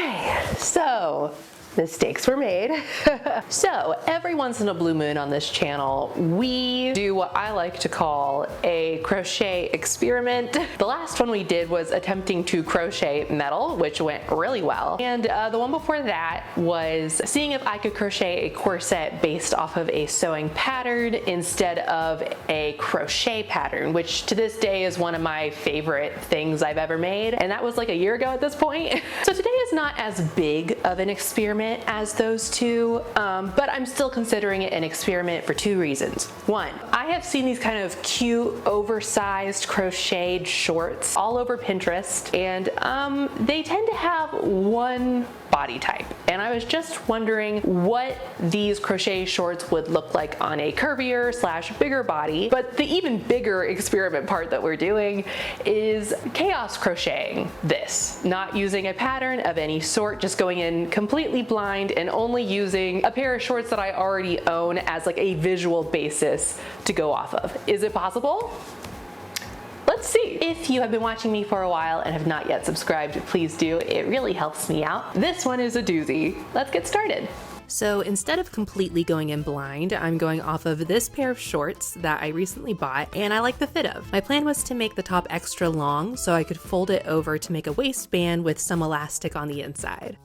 Okay, so mistakes were made. So every once in a blue moon on this channel, we do what I like to call a crochet experiment. The last one we did was attempting to crochet metal, which went really well. And the one before that was seeing if I could crochet a corset based off of a sewing pattern instead of a crochet pattern, which to this day is one of my favorite things I've ever made. And that was like a year ago at this point. So today is not as big of an experiment as those two, but I'm still considering it an experiment for two reasons. One, I have seen these kind of cute, oversized crocheted shorts all over Pinterest, and they tend to have one body type. And I was just wondering what these crochet shorts would look like on a curvier / bigger body. But the even bigger experiment part that we're doing is chaos crocheting this, not using a pattern of any sort, just going in completely blind and only using a pair of shorts that I already own as like a visual basis to go off of. Is it possible? Let's see. If you have been watching me for a while and have not yet subscribed, please do. It really helps me out. This one is a doozy. Let's get started. So instead of completely going in blind, I'm going off of this pair of shorts that I recently bought and I like the fit of. My plan was to make the top extra long so I could fold it over to make a waistband with some elastic on the inside.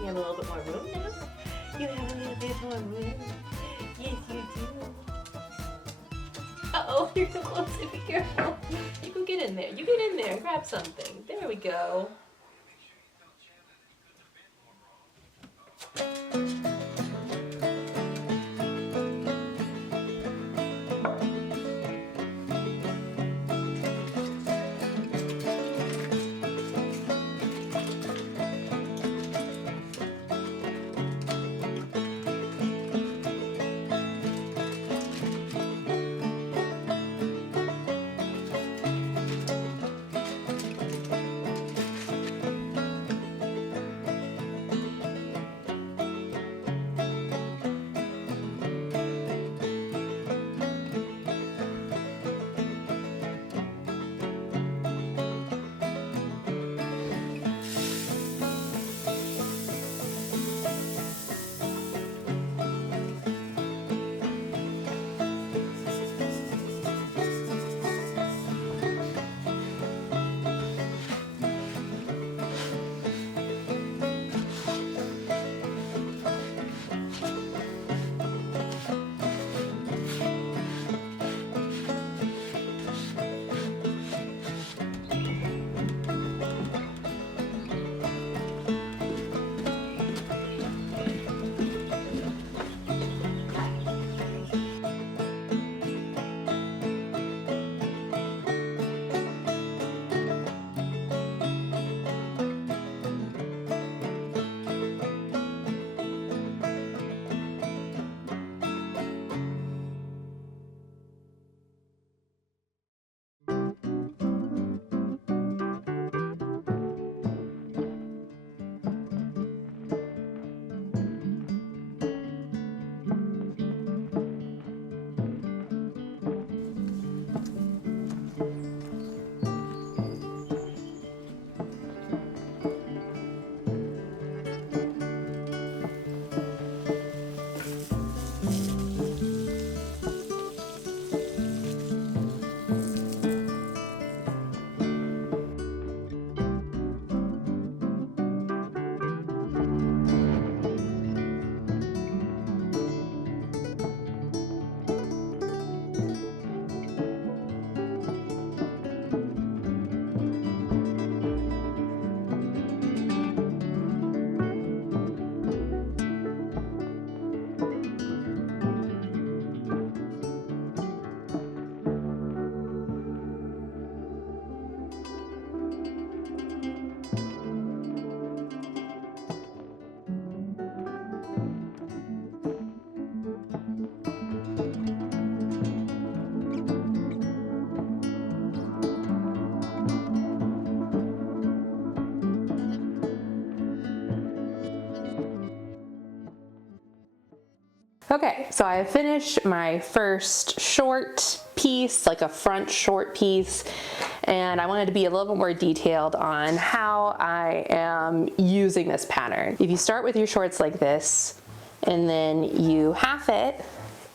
You have a little bit more room now? You have a little bit more room? Yes, you do. Uh-oh, you're so close. Be careful. You go get in there. You get in there and grab something. There we go. Okay, so I finished my first short piece, like a front short piece, and I wanted to be a little bit more detailed on how I am using this pattern. If you start with your shorts like this, and then you half it,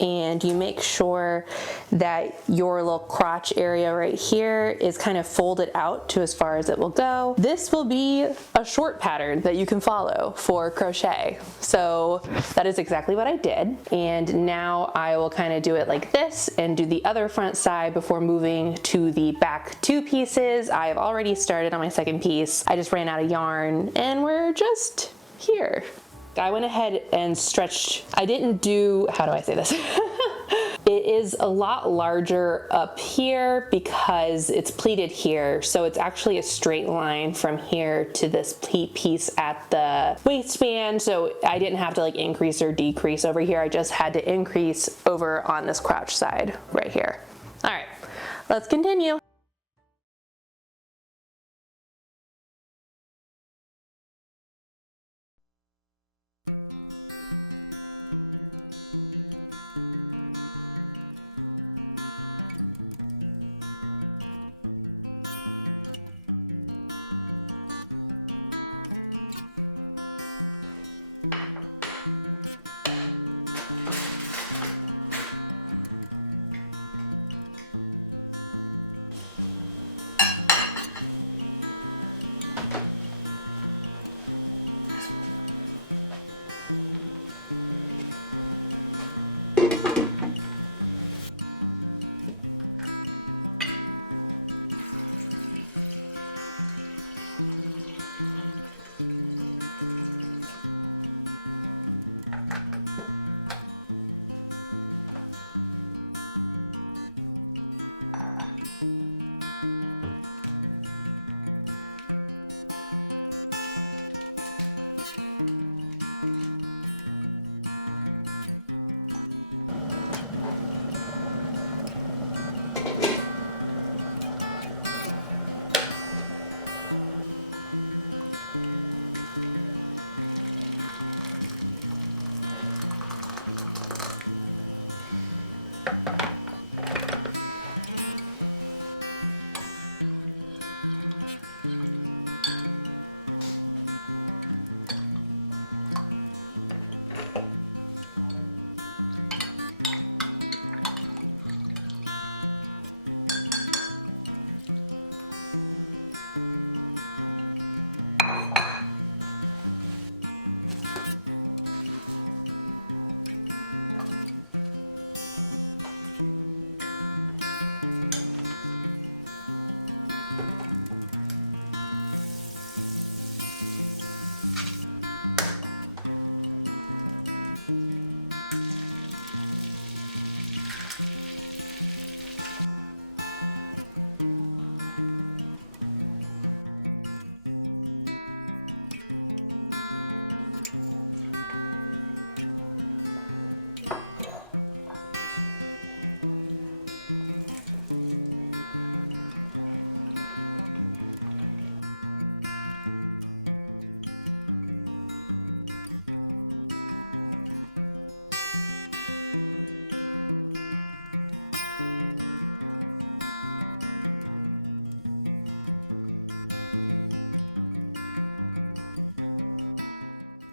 and you make sure that your little crotch area right here is kind of folded out to as far as it will go. This will be a short pattern that you can follow for crochet. So that is exactly what I did. And now I will kind of do it like this and do the other front side before moving to the back two pieces. I've already started on my second piece. I just ran out of yarn and we're just here. I went ahead and stretched, I didn't do, how do I say this? It is a lot larger up here because it's pleated here, so it's actually a straight line from here to this pleat piece at the waistband, so I didn't have to like increase or decrease over here. I just had to increase over on this crotch side right here. All right, let's continue.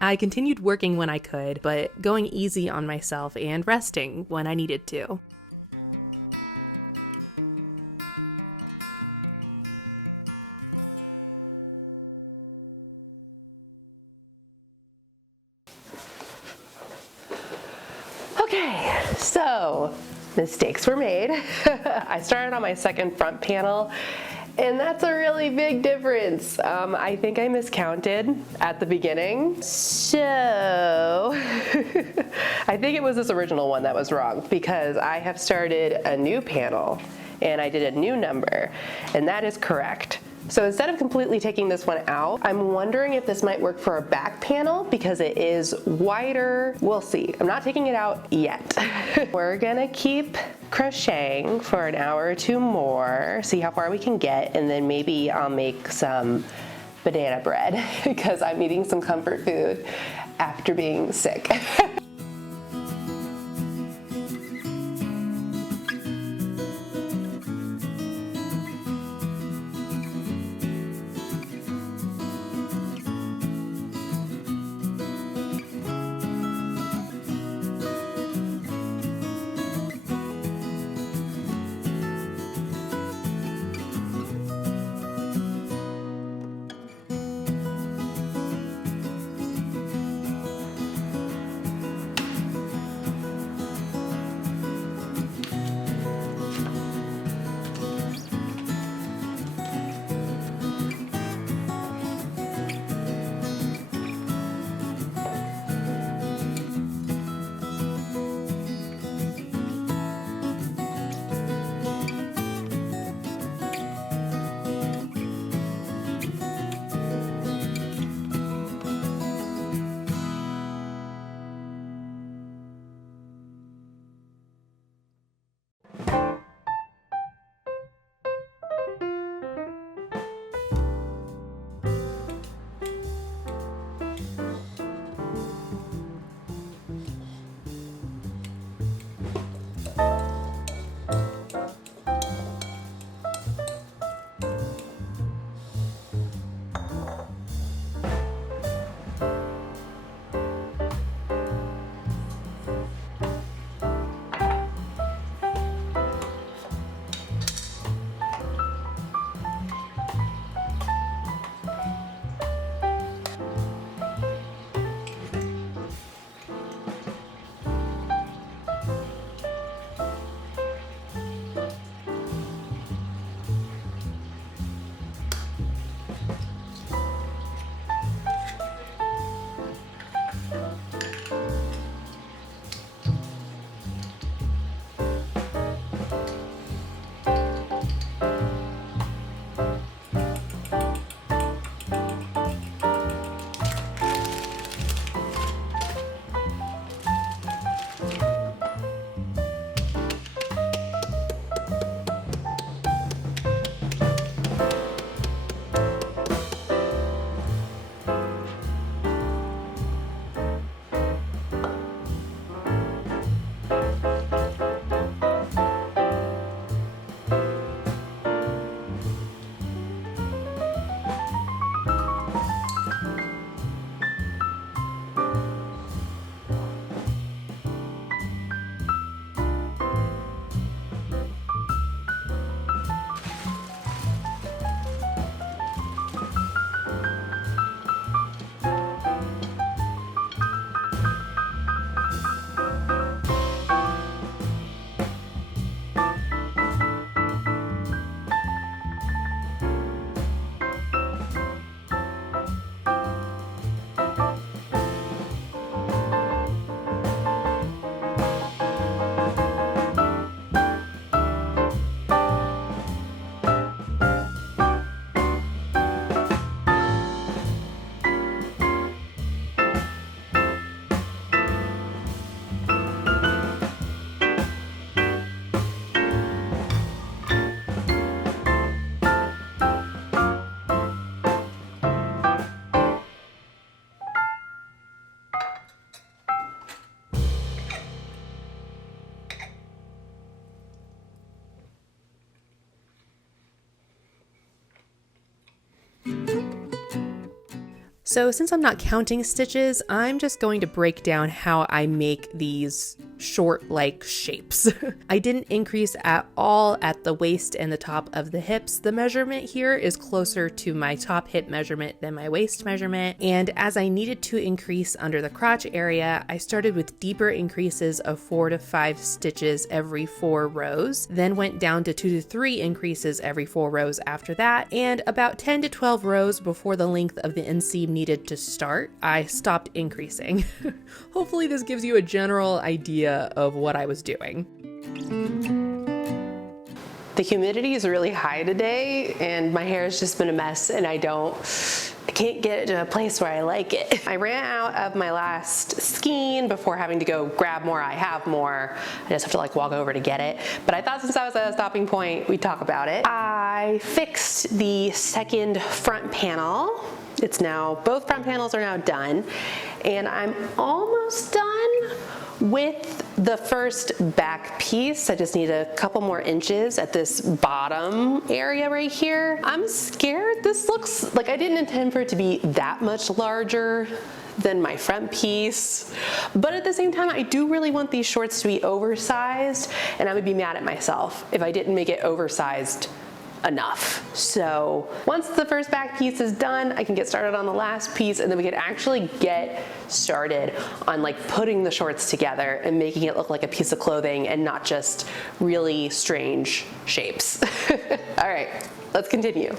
I continued working when I could, but going easy on myself and resting when I needed to. Okay, so mistakes were made. I started on my second front panel, and that's a really big difference. I think I miscounted at the beginning. So I think it was this original one that was wrong because I have started a new panel and I did a new number, and that is correct. So instead of completely taking this one out, I'm wondering if this might work for a back panel because it is wider. We'll see. I'm not taking it out yet. We're gonna keep crocheting for an hour or two more, see how far we can get, and then maybe I'll make some banana bread because I'm eating some comfort food after being sick. So since I'm not counting stitches, I'm just going to break down how I make these short-like shapes. I didn't increase at all at the waist and the top of the hips. The measurement here is closer to my top hip measurement than my waist measurement. And as I needed to increase under the crotch area, I started with deeper increases of 4 to 5 stitches every 4 rows, then went down to 2 to 3 increases every 4 rows after that, and about 10 to 12 rows before the length of the inseam needed to start, I stopped increasing. Hopefully this gives you a general idea of what I was doing. The humidity is really high today and my hair has just been a mess and I can't get it to a place where I like it. I ran out of my last skein before having to go grab more. I have more. I just have to like walk over to get it. But I thought since I was at a stopping point, we'd talk about it. I fixed the second front panel. It's now, both front panels are now done. And I'm almost done with the first back piece. I just need a couple more inches at this bottom area right here. I'm scared. This looks like I didn't intend for it to be that much larger than my front piece. But at the same time, I do really want these shorts to be oversized, and I would be mad at myself if I didn't make it oversized enough. So once the first back piece is done, I can get started on the last piece, and then we can actually get started on like putting the shorts together and making it look like a piece of clothing and not just really strange shapes. All right, let's continue.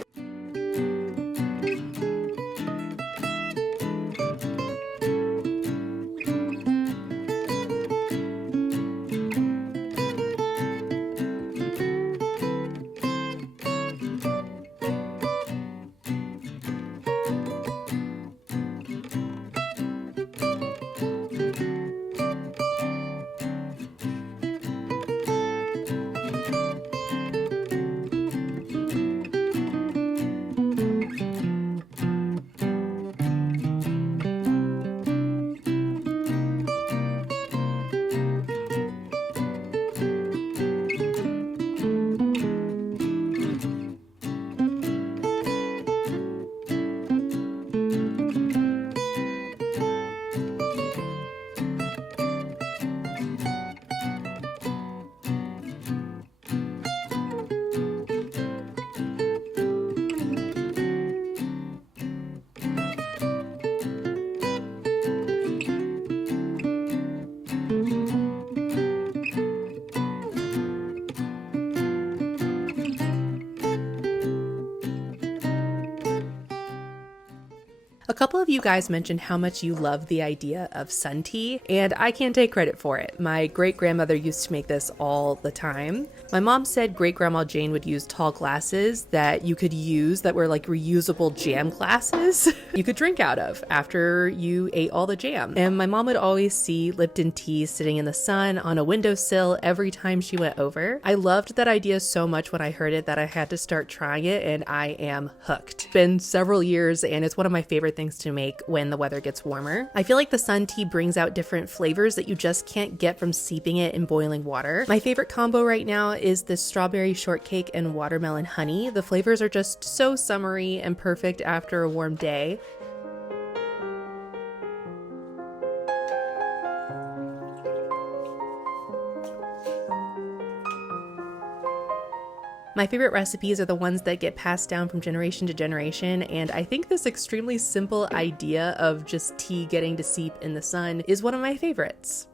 A couple of you guys mentioned how much you love the idea of sun tea, and I can't take credit for it. My great-grandmother used to make this all the time. My mom said great-grandma Jane would use tall glasses that you could use that were like reusable jam glasses you could drink out of after you ate all the jam. And my mom would always see Lipton tea sitting in the sun on a windowsill every time she went over. I loved that idea so much when I heard it that I had to start trying it, and I am hooked. It's been several years and it's one of my favorite things to make when the weather gets warmer. I feel like the sun tea brings out different flavors that you just can't get from steeping it in boiling water. My favorite combo right now is this strawberry shortcake and watermelon honey. The flavors are just so summery and perfect after a warm day. My favorite recipes are the ones that get passed down from generation to generation, and I think this extremely simple idea of just tea getting to seep in the sun is one of my favorites.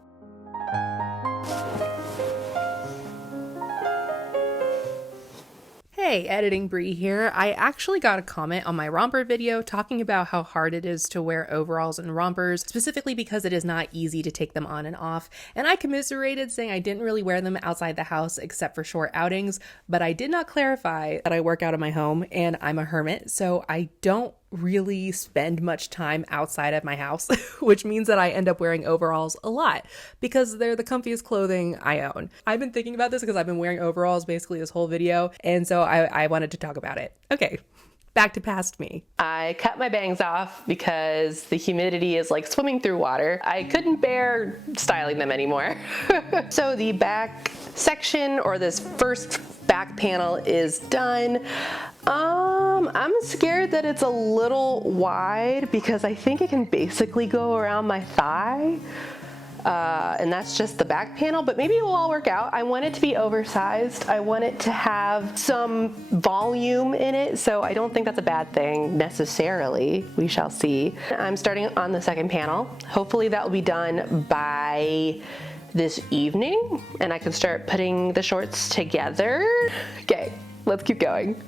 Hey, Editing Brie here. I actually got a comment on my romper video talking about how hard it is to wear overalls and rompers, specifically because it is not easy to take them on and off, and I commiserated saying I didn't really wear them outside the house except for short outings, but I did not clarify that I work out of my home and I'm a hermit, so I don't really spend much time outside of my house, which means that I end up wearing overalls a lot because they're the comfiest clothing I own. I've been thinking about this because I've been wearing overalls basically this whole video, and so I wanted to talk about it. Okay, back to past me. I cut my bangs off because the humidity is like swimming through water. I couldn't bear styling them anymore. So the back section, or this first back panel is done. I'm scared that it's a little wide because I think it can basically go around my thigh. And that's just the back panel, but maybe it will all work out. I want it to be oversized. I want it to have some volume in it, so I don't think that's a bad thing necessarily. We shall see. I'm starting on the second panel. Hopefully that will be done by this evening, and I can start putting the shorts together. Okay, let's keep going.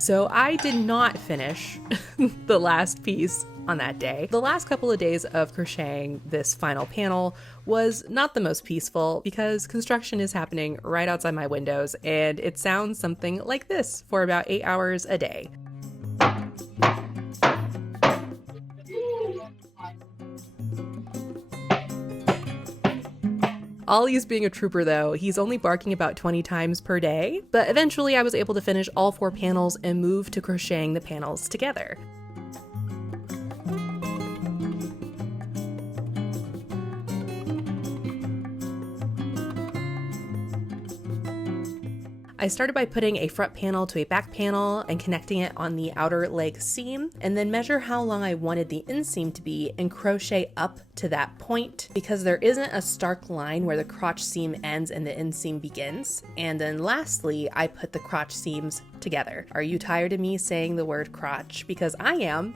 So I did not finish the last piece on that day. The last couple of days of crocheting this final panel was not the most peaceful because construction is happening right outside my windows, and it sounds something like this for about 8 hours a day. Ollie's being a trooper though. He's only barking about 20 times per day, but eventually I was able to finish all 4 panels and move to crocheting the panels together. I started by putting a front panel to a back panel and connecting it on the outer leg seam, and then measure how long I wanted the inseam to be and crochet up to that point because there isn't a stark line where the crotch seam ends and the inseam begins. And then lastly, I put the crotch seams together. Are you tired of me saying the word crotch? Because I am.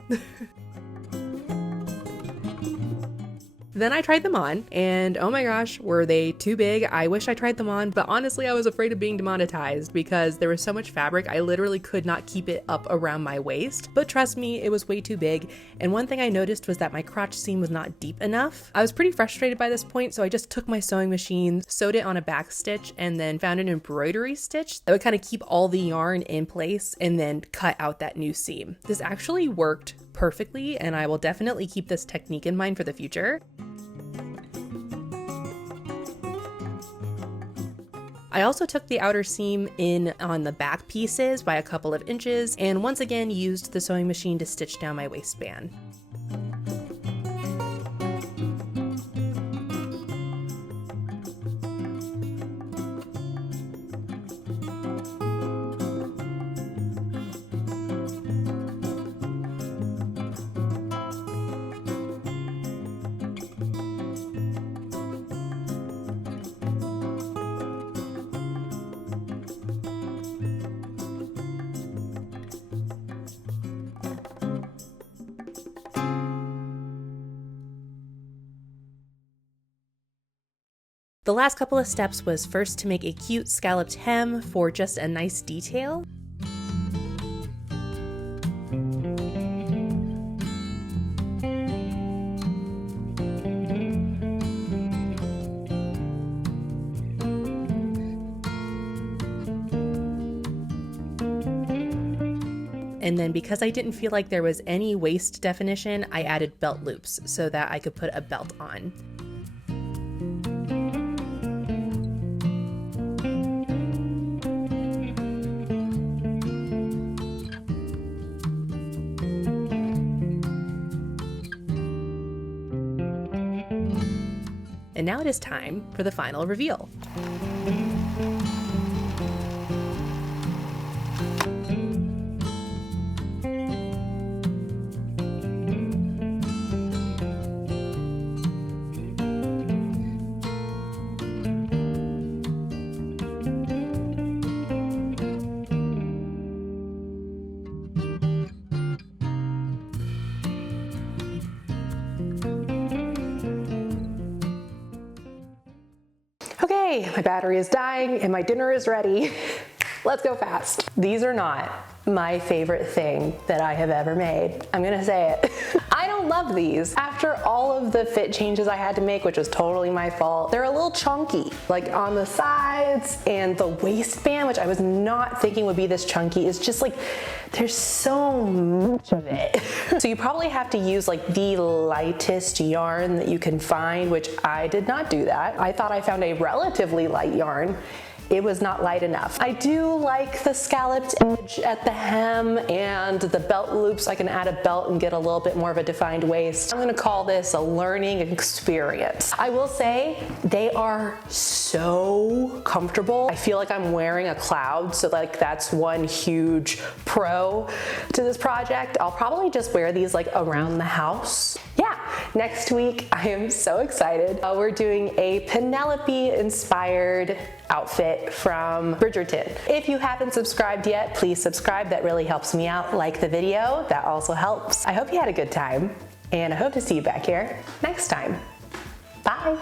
Then I tried them on, and oh my gosh, were they too big? I wish I tried them on, but honestly I was afraid of being demonetized because there was so much fabric I literally could not keep it up around my waist. But trust me, it was way too big, and one thing I noticed was that my crotch seam was not deep enough. I was pretty frustrated by this point, so I just took my sewing machine, sewed it on a back stitch, and then found an embroidery stitch that would kind of keep all the yarn in place and then cut out that new seam. This actually worked perfectly, and I will definitely keep this technique in mind for the future. I also took the outer seam in on the back pieces by a couple of inches, and once again used the sewing machine to stitch down my waistband. The last couple of steps was first to make a cute scalloped hem for just a nice detail. And then because I didn't feel like there was any waist definition, I added belt loops so that I could put a belt on. And now it is time for the final reveal. Okay, my battery is dying and my dinner is ready. Let's go fast. These are not my favorite thing that I have ever made. I'm gonna say it. I don't love these. After all of the fit changes I had to make, which was totally my fault, they're a little chunky, like on the sides, and the waistband, which I was not thinking would be this chunky, is just like, there's so much of it. So you probably have to use like the lightest yarn that you can find, which I did not do that. I thought I found a relatively light yarn. It was not light enough. I do like the scalloped edge at the hem and the belt loops. I can add a belt and get a little bit more of a defined waist. I'm gonna call this a learning experience. I will say they are so comfortable. I feel like I'm wearing a cloud, so like that's one huge pro to this project. I'll probably just wear these like around the house. Yeah, next week I am so excited. We're doing a Penelope inspired outfit from Bridgerton. If you haven't subscribed yet, please subscribe. That really helps me out. Like the video, that also helps. I hope you had a good time, and I hope to see you back here next time. Bye.